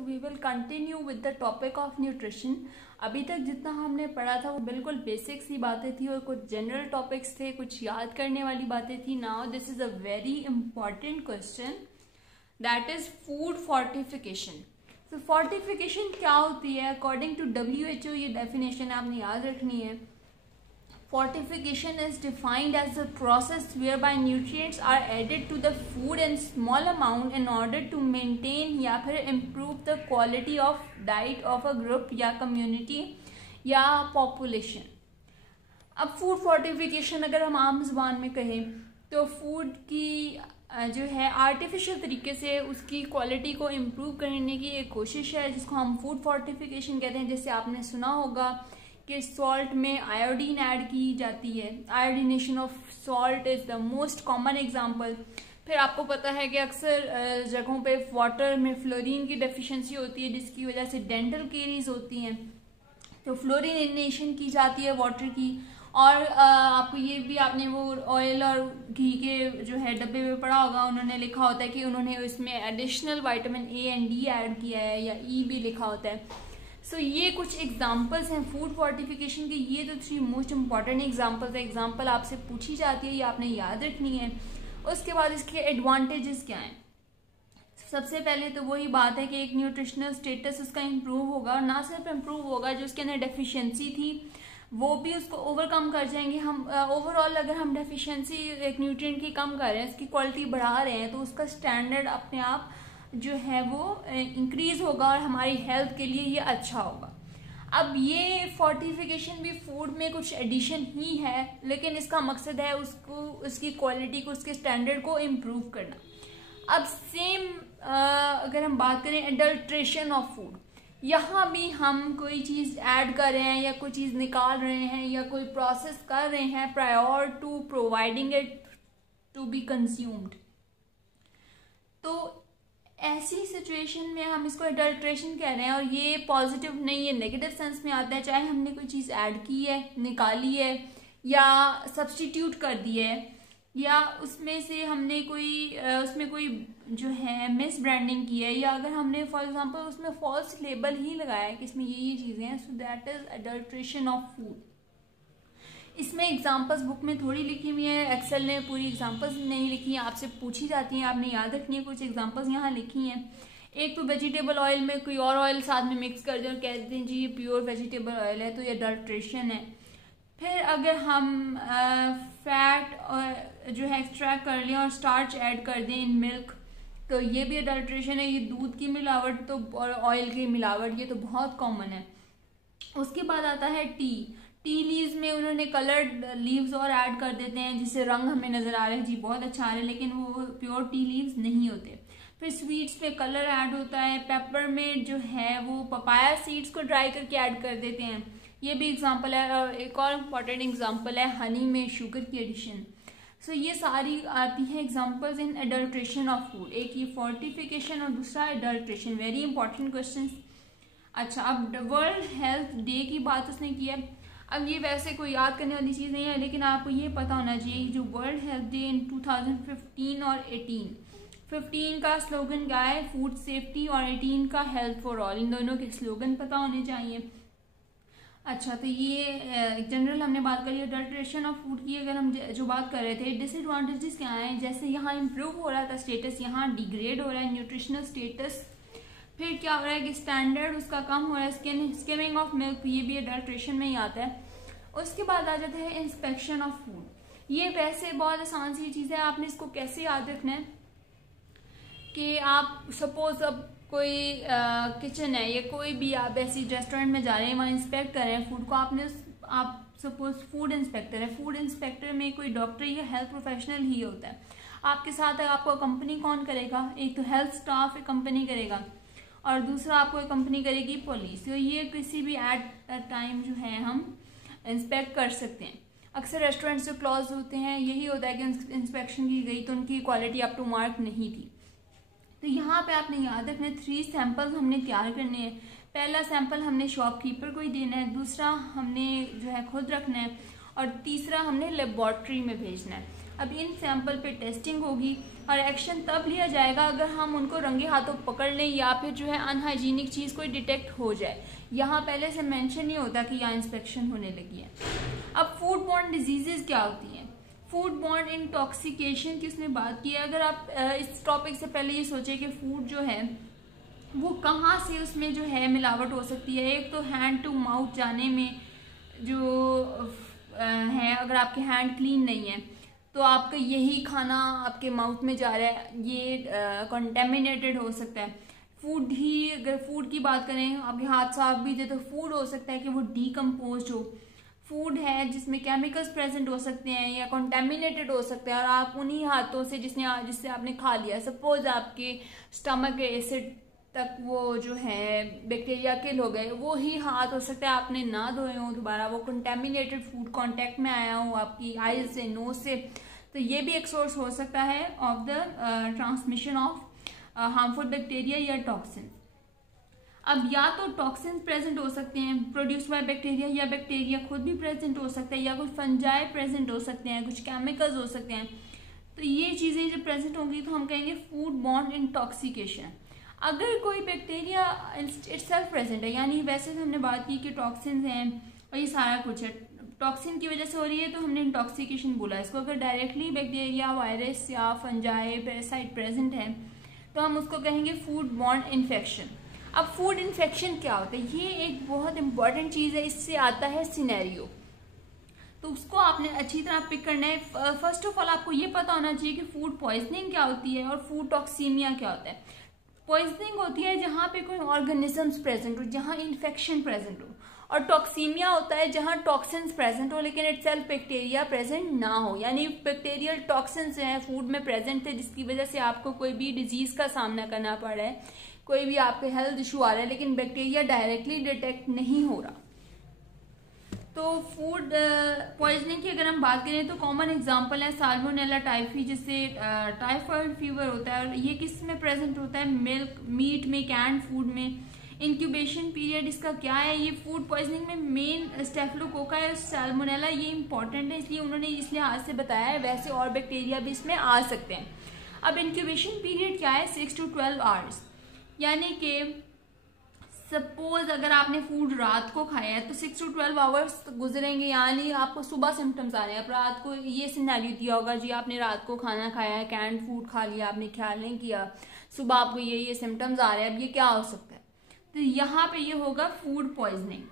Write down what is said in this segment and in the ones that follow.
तो we will continue with the topic of nutrition. अभी तक जितना हमने पढ़ा था वो बिल्कुल बेसिक्स ही बातें थी और कुछ जनरल टॉपिक्स थे, कुछ याद करने वाली बातें थी। Now this is a very important question, that is food fortification. तो फोर्टिफिकेशन क्या होती है? अकॉर्डिंग टू WHO ये डेफिनेशन आपने याद रखनी है। Fortification is defined as the process whereby nutrients are added to the food in small amount in order to maintain या फिर improve the quality of diet of a group या community या population। अब food fortification अगर हम आम जुबान में कहें तो फूड की जो है आर्टिफिशियल तरीके से उसकी क्वालिटी को इम्प्रूव करने की एक कोशिश है, जिसको हम फूड फोर्टिफिकेशन कहते हैं। जैसे आपने सुना होगा कि सॉल्ट में आयोडीन ऐड की जाती है। Iodination of salt is the most common example. फिर आपको पता है कि अक्सर जगहों पे वाटर में फ्लोरीन की डेफिशिएंसी होती है, जिसकी वजह से डेंटल केरीज होती हैं, तो फ्लोरिनेशन की जाती है वाटर की। और आपको ये भी आपने वो ऑयल और घी के जो है डब्बे में पढ़ा होगा, उन्होंने लिखा होता है कि उन्होंने इसमें additional vitamin A and D add किया है, या E भी लिखा होता है। सो ये कुछ एग्जाम्पल्स हैं फूड फोर्टिफिकेशन के। ये तो 3 मोस्ट इम्पॉर्टेंट एग्जाम्पल्स है। एग्जाम्पल आपसे पूछी जाती है, ये आपने याद रखनी है। उसके बाद इसके एडवांटेजेस क्या हैं? सबसे पहले तो वही बात है कि एक न्यूट्रिशनल स्टेटस उसका इम्प्रूव होगा, और ना सिर्फ इम्प्रूव होगा, जो उसके अंदर डेफिशिएंसी थी वो भी उसको ओवरकम कर जाएंगे हम। ओवरऑल अगर हम डेफिशिएंसी एक न्यूट्रिएंट की कम कर रहे हैं, उसकी क्वालिटी बढ़ा रहे हैं, तो उसका स्टैंडर्ड अपने आप जो है वो इंक्रीज होगा और हमारी हेल्थ के लिए ये अच्छा होगा। अब ये फोर्टिफिकेशन भी फूड में कुछ एडिशन ही है, लेकिन इसका मकसद है उसको उसकी क्वालिटी को, उसके स्टैंडर्ड को इम्प्रूव करना। अब सेम अगर हम बात करें एडल्ट्रेशन ऑफ फूड, यहाँ भी हम कोई चीज़ ऐड कर रहे हैं या कोई चीज़ निकाल रहे हैं या कोई प्रोसेस कर रहे हैं prior to providing it to be consumed, तो ऐसी सिचुएशन में हम इसको एडल्ट्रेशन कह रहे हैं। और ये पॉजिटिव नहीं, ये नेगेटिव सेंस में आता है। चाहे हमने कोई चीज़ ऐड की है, निकाली है, या सब्स्टिट्यूट कर दी है, या उसमें से हमने उसमें कोई जो है मिस ब्रांडिंग की है, या अगर हमने फॉर एग्जांपल उसमें फॉल्स लेबल ही लगाया है कि इसमें ये चीज़ें हैं, so that is adulteration of food. इसमें एग्जाम्पल्स बुक में थोड़ी लिखी हुई है, एक्सेल ने पूरी एग्जाम्पल्स नहीं लिखी है, आपसे पूछी जाती हैं, आपने याद रखनी है। कुछ एग्जाम्पल्स यहाँ लिखी हैं। एक तो वेजिटेबल ऑयल में कोई और ऑयल साथ में मिक्स कर दें और कहते हैं जी ये प्योर वेजिटेबल ऑयल है, तो ये अडल्ट्रेशन है। फिर अगर हम फैट जो है एक्सट्रैक्ट कर लें और स्टार्च ऐड कर दें इन मिल्क, तो ये भी अडल्ट्रेशन है। ये दूध की मिलावट तो और ऑयल की मिलावट, ये तो बहुत कॉमन है। उसके बाद आता है टी लीव्स में उन्होंने कलर्ड लीव्स और ऐड कर देते हैं, जिससे रंग हमें नजर आ रहा है जी बहुत अच्छा आ रहा है, लेकिन वो प्योर टी लीव्स नहीं होते। फिर स्वीट्स में कलर ऐड होता है। पेपर में जो है वो पपाया सीड्स को ड्राई करके ऐड कर देते हैं, ये भी एग्जांपल है। और एक और इम्पॉर्टेंट एग्जांपल है हनी में शुगर की एडिशन। सो ये सारी आती हैं examples in adulteration of food. एक ये फोर्टिफिकेशन और दूसरा एडल्ट्रेशन, वेरी इंपॉर्टेंट क्वेश्चन। अच्छा, अब वर्ल्ड हेल्थ डे की बात उसने की है। अब ये वैसे कोई याद करने वाली चीज़ नहीं है, लेकिन आपको ये पता होना चाहिए जो वर्ल्ड हेल्थ डे इन 2015 और 15 का स्लोगन क्या है? फूड सेफ्टी, और 18 का हेल्थ फॉर ऑल। इन दोनों के स्लोगन पता होने चाहिए। अच्छा, तो ये जनरल हमने बात करी अडल्ट्रेशन ऑफ फूड की। अगर हम जो बात कर रहे थे डिसएडवांटेजेस क्या हैं, जैसे यहाँ इम्प्रूव हो रहा था स्टेटस, यहाँ डिग्रेड हो रहा है न्यूट्रिशनल स्टेटस। फिर क्या हो रहा है कि स्टैंडर्ड उसका कम हो रहा है। स्किमिंग ऑफ मिल्क, ये भी अडल्ट्रेशन में ही आता है। उसके बाद आ जाता है इंस्पेक्शन ऑफ फूड। ये वैसे बहुत आसान सी चीज़ है, आपने इसको कैसे याद रखना है कि आप सपोज अब कोई किचन है या कोई भी आप ऐसी रेस्टोरेंट में जा रहे हैं, वहाँ इंस्पेक्ट कर रहे हैं फूड को। आप सपोज फूड इंस्पेक्टर है, फूड इंस्पेक्टर में कोई डॉक्टर या हेल्थ प्रोफेशनल ही होता है। आपके साथ आपको कंपनी कौन करेगा? एक तो हेल्थ स्टाफ एक कंपनी करेगा, और दूसरा आपको कंपनी करेगी पुलिस। तो ये किसी भी एट टाइम जो है हम इंस्पेक्ट कर सकते हैं। अक्सर रेस्टोरेंट्स जो क्लोज होते हैं, यही होता है कि इंस्पेक्शन की गई तो उनकी क्वालिटी अप टू मार्क नहीं थी। तो यहाँ पे आपने याद रखना है 3 सैंपल्स हमने तैयार करने हैं। पहला सैंपल हमने शॉपकीपर को ही देना है, दूसरा हमने जो है खुद रखना है, और तीसरा हमने लेबोरेटरी में भेजना है। अब इन सैंपल पे टेस्टिंग होगी। और एक्शन तब लिया जाएगा अगर हम उनको रंगे हाथों पकड़ लें या फिर जो है अनहाइजीनिक चीज़ कोई डिटेक्ट हो जाए। यहाँ पहले से मेंशन नहीं होता कि यहाँ इंस्पेक्शन होने लगी है। अब फूड बॉर्न डिजीजेज क्या होती हैं? फूड बॉर्न इंटॉक्सिकेशन की उसने बात की है। अगर आप इस टॉपिक से पहले ये सोचे कि फूड जो है वो कहाँ से उसमें जो है मिलावट हो सकती है। एक तो हैंड टू माउथ जाने में जो है, अगर आपके हैंड क्लीन नहीं है तो आपका यही खाना आपके माउथ में जा रहा है, ये कंटेमिनेटेड हो सकता है। फूड ही, अगर फूड की बात करें, आपके हाथ साफ भी थे तो फूड हो सकता है कि वो डीकम्पोज हो। फूड है जिसमें केमिकल्स प्रेजेंट हो सकते हैं या कंटेमिनेटेड हो सकते हैं और आप उन्हीं हाथों से जिससे आपने खा लिया, सपोज आपके स्टमक के एसिड तक वो जो है बैक्टीरिया किल हो गए, वो ही हाथ हो सकता है आपने ना धोए हो दोबारा, वो कंटेमिनेटेड फूड कांटेक्ट में आया हो आपकी आईज से, नोज से, तो ये भी एक सोर्स हो सकता है of the transmission of harmful bacteria या टॉक्सिन। अब या तो टॉक्सिन प्रेजेंट हो सकते हैं प्रोड्यूस बाय बैक्टीरिया, या बैक्टीरिया खुद भी प्रेजेंट हो सकता है, या कुछ फंजाई प्रेजेंट हो सकते हैं, कुछ केमिकल्स हो सकते हैं। तो ये चीज़ें जब प्रेजेंट होंगी तो हम कहेंगे फूड बॉर्न इंटॉक्सिकेशन। अगर कोई बैक्टीरिया इटसेल्फ प्रेजेंट है, यानी वैसे तो हमने बात की कि टॉक्सिन्स हैं और ये सारा कुछ है, टॉक्सिन की वजह से हो रही है तो हमने इंटॉक्सिकेशन बोला इसको। अगर डायरेक्टली बैक्टीरिया, वायरस या फंजाई, पैरासाइट प्रेजेंट है तो हम उसको कहेंगे फूड बॉर्न इन्फेक्शन। अब फूड इन्फेक्शन क्या होता है? ये एक बहुत इंपॉर्टेंट चीज़ है, इससे आता है सिनेरियो, तो उसको आपने अच्छी तरह पिक करना है। फर्स्ट ऑफ ऑल आपको ये पता होना चाहिए कि फूड पॉइजनिंग क्या होती है और फूड टॉक्सीमिया क्या होता है। पॉइजनिंग होती है जहाँ पे कोई ऑर्गेनिजम्स प्रेजेंट हो, जहाँ इन्फेक्शन प्रेजेंट हो, और टॉक्सीमिया होता है जहाँ टॉक्सिन्स प्रेजेंट हो लेकिन इटसेल्फ बैक्टीरिया प्रेजेंट ना हो, यानी बैक्टीरियल टॉक्सिन्स हैं फूड में प्रेजेंट थे जिसकी वजह से आपको कोई भी डिजीज का सामना करना पड़ रहा है, कोई भी आपके हेल्थ इशू आ रहा है, लेकिन बैक्टीरिया डायरेक्टली डिटेक्ट नहीं हो रहा। तो फूड पॉइजनिंग की अगर हम बात करें तो कॉमन एग्जांपल है साल्मोनेला टाइफी, जिससे टाइफाइड फीवर होता है, और ये किस में प्रेजेंट होता है? मिल्क, मीट में, कैंड फूड में। इंक्यूबेशन पीरियड इसका क्या है? ये फूड पॉइजनिंग में मेन स्टेफिलोकोका साल्मोनेला, ये इंपॉर्टेंट है इसलिए उन्होंने इस लिहाज से बताया है, वैसे और बैक्टीरिया भी इसमें आ सकते हैं। अब इंक्यूबेशन पीरियड क्या है? 6 to 12 आवर्स, यानी कि सपोज अगर आपने फूड रात को खाया है तो 6 to 12 आवर्स गुजरेंगे, यानी आपको सुबह सिम्टम्स आ रहे हैं। अब रात को ये सिनेरियो दिया होगा जी, आपने रात को खाना खाया है, कैंड फूड खा लिया, आपने ख्याल नहीं किया, सुबह आपको ये सिम्टम्स आ रहे हैं, अब ये क्या हो सकता है? तो यहाँ पे ये होगा फूड पॉइजनिंग।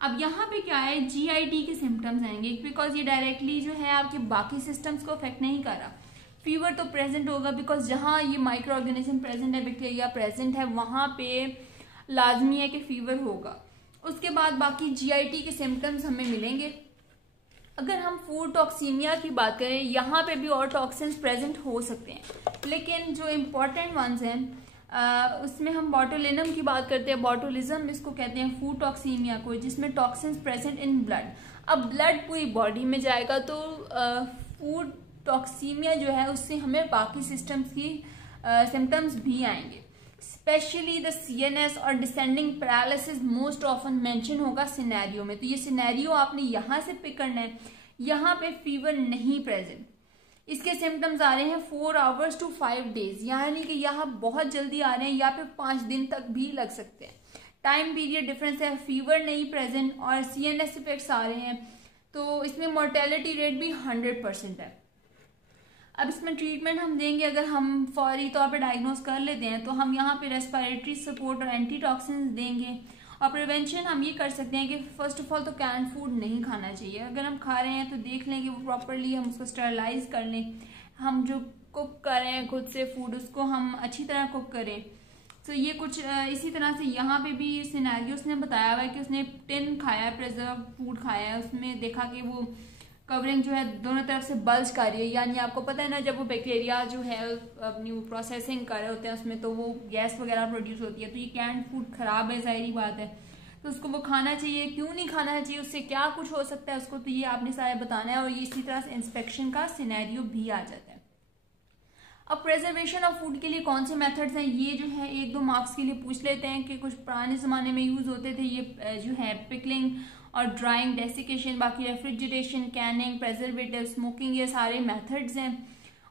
अब यहाँ पे क्या है? GIT के सिम्टम्स आएंगे, बिकॉज ये डायरेक्टली जो है आपके बाकी सिस्टम्स को अफेक्ट नहीं कर रहा। फीवर तो प्रेजेंट होगा बिकॉज जहाँ ये माइक्रो ऑर्गेनिज्म प्रेजेंट है, बैक्टीरिया प्रेजेंट है, वहाँ पे लाजमी है कि फीवर होगा। उसके बाद बाकी GIT के सिम्टम्स हमें मिलेंगे। अगर हम फूड टॉक्सीमिया की बात करें, यहाँ पे भी और टॉक्सिन्स प्रेजेंट हो सकते हैं, लेकिन जो इम्पोर्टेंट वंस हैं उसमें हम बॉटुलिज्म की बात करते हैं। बॉटुलिज्म इसको कहते हैं फूड टॉक्सीमिया को, जिसमें टॉक्सिन्स प्रेजेंट इन ब्लड। अब ब्लड पूरी बॉडी में जाएगा तो फूड टॉक्सीमिया जो है उससे हमें बाकी सिस्टम्स की सिम्टम्स भी आएंगे, स्पेशली द CNS और descending paralysis most often mention होगा सिनेरियो में। तो ये सिनेरियो आपने यहाँ से पिक करना है। यहाँ पे फीवर नहीं प्रेजेंट, इसके सिम्टम्स आ रहे हैं 4 hours to 5 days, यानी कि यहाँ बहुत जल्दी आ रहे हैं, या फिर 5 दिन तक भी लग सकते हैं। टाइम पीरियड डिफरेंस है, फीवर नहीं प्रेजेंट और CNS इफेक्ट्स आ रहे हैं, तो इसमें मोर्टेलिटी रेट भी 100% है। अब इसमें ट्रीटमेंट हम देंगे, अगर हम फौरी तौर पे डायग्नोस कर लेते हैं तो हम यहाँ पे रेस्पिरेटरी सपोर्ट और एंटीटॉक्सिन्स देंगे। और प्रिवेंशन हम ये कर सकते हैं कि फर्स्ट ऑफ ऑल तो कैन फूड नहीं खाना चाहिए। अगर हम खा रहे हैं तो देख लें कि वो प्रॉपरली हम उसको स्टरलाइज कर लें। हम जो कुक कर रहे हैं खुद से फूड, उसको हम अच्छी तरह कुक करें। तो ये कुछ इसी तरह से यहाँ पे भी सिनेरियो उसने बताया हुआ है कि उसने टिन खाया है, प्रिजर्व फूड खाया है, उसमें देखा कि वो कवरिंग जो है दोनों तरफ से बल्ज कर रही है, यानी आपको पता है ना जब वो बैक्टीरिया जो है अपनी प्रोसेसिंग कर रहे होते हैं उसमें तो वो गैस वगैरह प्रोड्यूस होती है। तो ये कैंड फूड खराब है, जाहिर बात है, तो उसको वो खाना चाहिए, क्यों नहीं खाना चाहिए, उससे क्या कुछ हो सकता है उसको, तो ये आपने सारे बताना है। और ये इसी तरह से इंस्पेक्शन का सिनेरियो भी आ जाता है। अब प्रेजर्वेशन ऑफ फूड के लिए कौन से मेथड्स हैं, ये जो है 1-2 मार्क्स के लिए पूछ लेते हैं कि कुछ पुराने ज़माने में यूज़ होते थे। ये जो है पिकलिंग और ड्राइंग, डेसिकेशन, बाकी रेफ्रिजरेशन, कैनिंग, प्रेजर्वेटिव, स्मोकिंग, ये सारे मेथड्स हैं।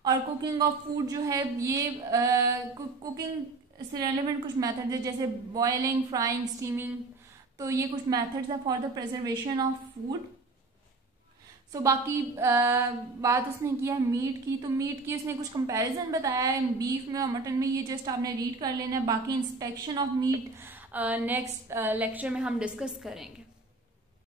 और कुकिंग ऑफ फूड जो है ये कुकिंग से रेलिवेंट कुछ मेथड है जैसे बॉयलिंग, फ्राइंग, स्टीमिंग, तो ये कुछ मेथड्स है for the preservation of food. So बाकी बात उसने किया मीट की, तो मीट की उसने कुछ कंपैरिजन बताया है बीफ में और मटन में, ये जस्ट आपने रीड कर लेना है। बाकी inspection of meat next lecture में हम डिस्कस करेंगे।